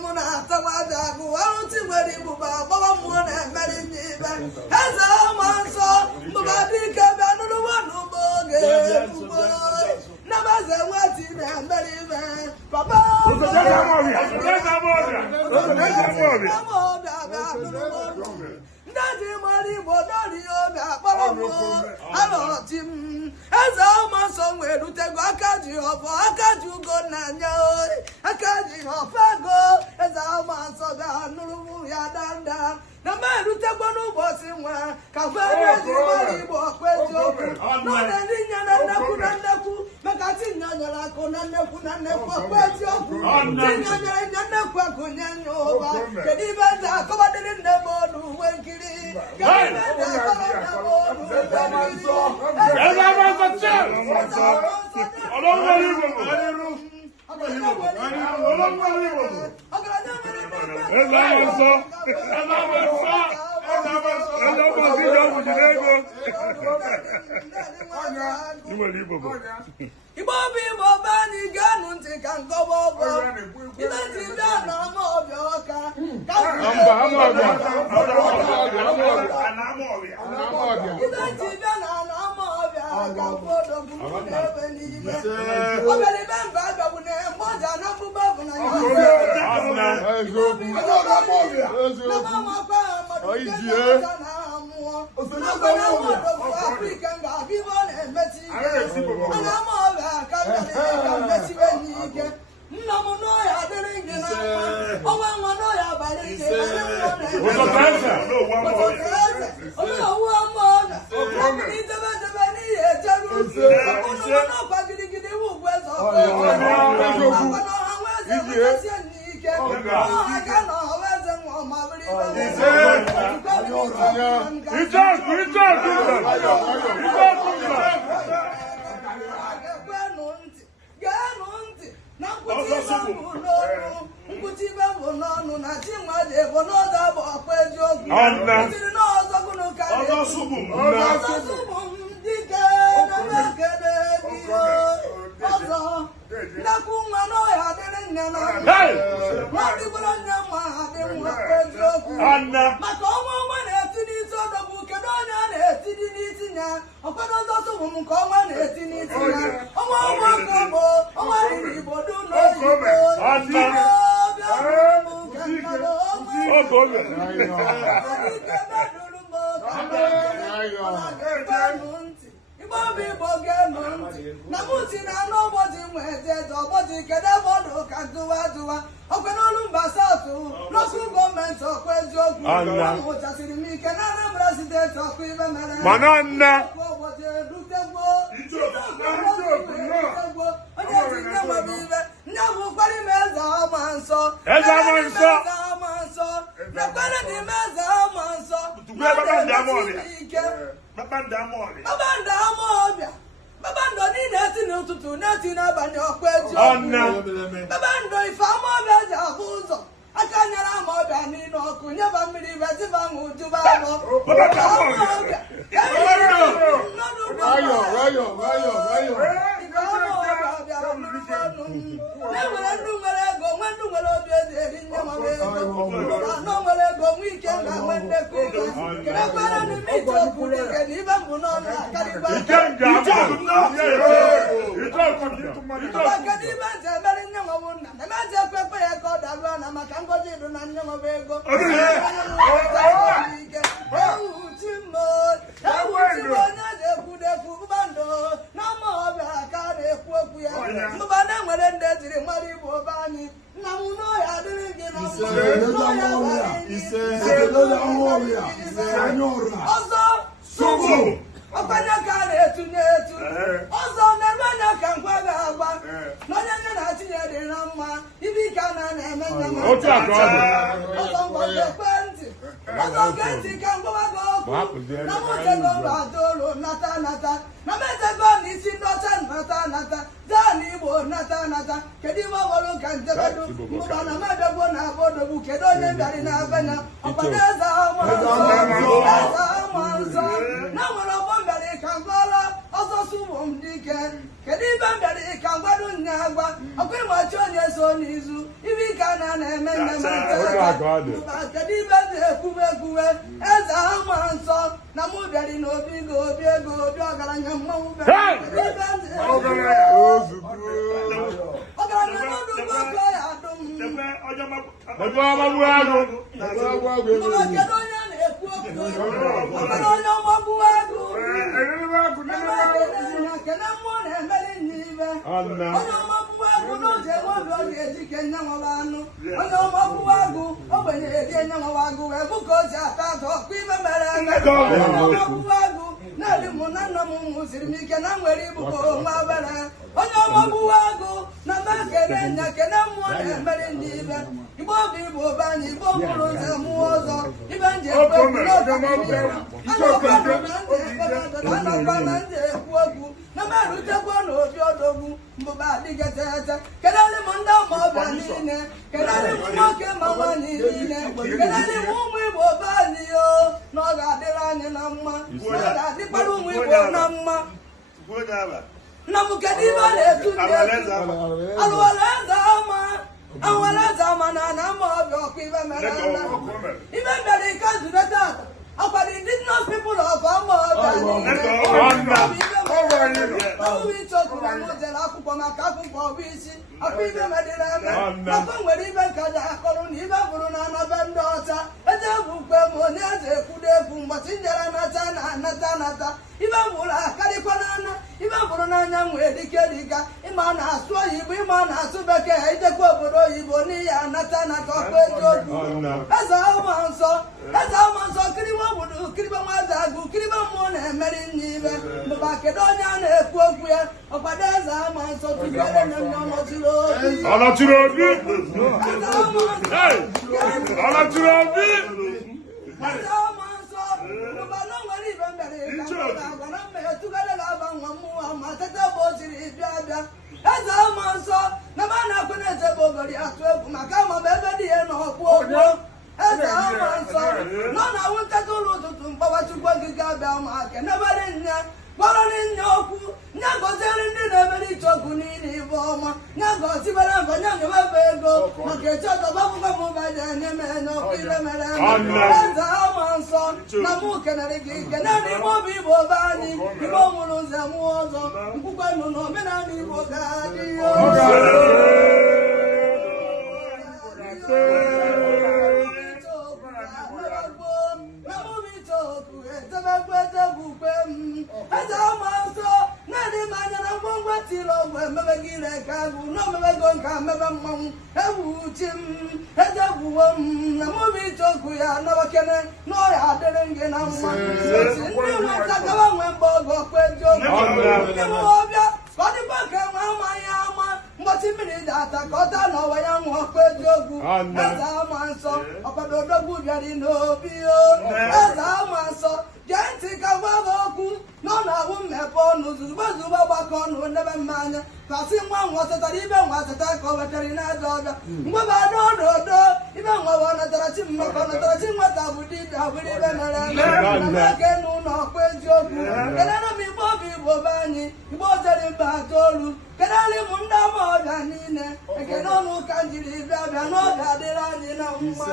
muna tawaja ku waruti wari buba baba muna meri nibe eza manso mugadi ke banulu wanu boge na baze wati na meri be papa Daddy Mari Bodori Oga Palomo Alotim Eza Manso Wedu Tego Akaji Ofo Akaji Ugo Nanya Akaji Ofago Eza Manso Ga Nurumu Ya Danda Na Meru Tego Nubosi Mwa Kafere Mari Bo Kwejo No Nani Nyana Naku Nanaku Makati Nyanya Lako Nanaku Nanaku Kwejo Nyanya Nyana Kwa Kunyanyo Kedi Beza Koba Dili Nebodu Wenkiri Igbo bani ganu nti kan gobo bo. Ibe ti da na mo obi oka. Ibe ti da na mo obi oka podo bu ne be ni ile. Obele ben ba ba bu ne mo ja na bu ba bu na yo. Kedu ibe mbere ka gwadu nya agwa akwai ma chonye so n'izu ibi ka na na-eme kedu ibe na-ekwuwe eze ama nsọ na mụ bịara n'obi gị obi ego obi ọgaranya mmanwụ ọgaranya n'ọdụ nwoke ya adụm kedu onye na-ekwu okwu onye ọgbagbuwa agụ kene mmụọ na-emeli n'ibe onye ọgbagbuwa agụ n'oge enwebi ọ ga-eji ke nye nwere anụ onye ọgbagbuwa agụ ogbenye eri enye nwere agụ wee bụ ka o ji ata atọ ọkụ ibe mere eme ọgbagbuwa agụ na-eri mụ na nna m nwụsiri m ike na nwere ibubo nwa obere onye ọgbagbuwa agụ na ma kene nya kene mmụọ na-emeli n'ibe igbo bụ igbo be anyị igbo mụrụ nze mmụọ ọzọ ibe nji ekwu okwu n'oge anọkwa na ndị ekwu okwu na merụtekwa n'obi odogwu mbụba adịghị tete kelere m ndị ọma ọbịa niile kelere m nwoke ma nwaanyị niile kelere m ụmụ igbo be anyị o na ọ ga-adịrị anyị na mma na ọ ga-adịkwara ụmụ igbo na mma nna m kedu ibe a na-etu ndị alụwala eze ama awalaeze ama na ana ama ọbịa ọkụ ibe mere ibe mere ike zuru tata akwado indigenous people of Ichoku na mụ jere akwụkwọ maka akwụkwọ ọbụ isi akwa ibe medịrị eme nakwa nwere ibe nkaja akọrọ na ibe bụrụ na anabe ndị ọcha eje bụ ukwe ma onye eze ekwudo ekwu mgbọchị njere nata na anata ibe bụrụ akarịkwa n'anya ibe bụrụ n'anya nwee dike dịka ịma na-asụ oyibo ịma na-asụ bekee ijekwa obodo oyibo n'ihi anata ọkụ eziokwu eze ama nsọ kiribe obodo kiribe nwaze agụ kiribe mmụọ na-emeri n'ibe mbụba kedu onye a na-ekwu okwu ya ọkwado eze ama nsọ tụgere nye m ọnọchiri obi eze ama nsọ mbụba na nwere ibe mere agwa na mmeghe tụgere ga-aba nwa mmụọ ma tete bụ o siri bịa eze ama nsọ na ba na-akwụ na-eze bụ ogori atụ egwu maka ama m ebe dị ya na ọkpụ ogbo eze ama nsọ nọ na nwekata ụlọ ụtụtụ mgbawachukwu ogige abịa ma kenebere nne gwarọrị nne okwu nye goziere ndị na-emere Ichoku niile ibe ọma nye gozibere mbọ nye nyewebe ego maka echọtọbabụbabụbaji enye m enye ọkụ ile mere eze ama nsọ na mụ kenere gị kene n'ime obi igbo be anyị igbo nwụrụ nze mụọ ọzọ nkwukwe nụ na omenala igbo ga-adị eze ama nsọ na-edi m anya na ngwongwo tiri ọgwụ emebe gị ire ka agụ na omebego nke mebe mmanwụ ewuchi m eze gwuwo m na mụbụ Ichoku ya nọbakene na ọya adịrị gị na mma osi ndị nweta gawa nwe mgbe oge ọkụ eziokwu ndị ọbịa ka ọ dịkwa ka enwe amaghị ama mgbochi mmiri ji ata ka ọ taa n'ọwa ya nwe ọkụ eziokwu eze ama nsọ ọkwado odogwu bịara n'obi eze ama nsọ gee ntị ka gwa gị okwu na ọ na-ahụ mmepe ọnụ zuzugbe gbakọ ọnụ nebe mmanya kasị nwa nwa ọtụtara ibe nwa atụta ka o wetara n'aja ọbịa mgbe bado ododo ibe nwa wa ọnatarachi mmaka ọnatarachi nwata bụ dibịa bụrụ ibe mere eke n'ụlọ ọkụ eziokwu kedere m igbo bụ igbo be anyị igbo jere mba itoolu kedere m ndị ama ọbịa niile ekene ọnụ ụka njiri bịa bịa n'oge adịrị anyị na mma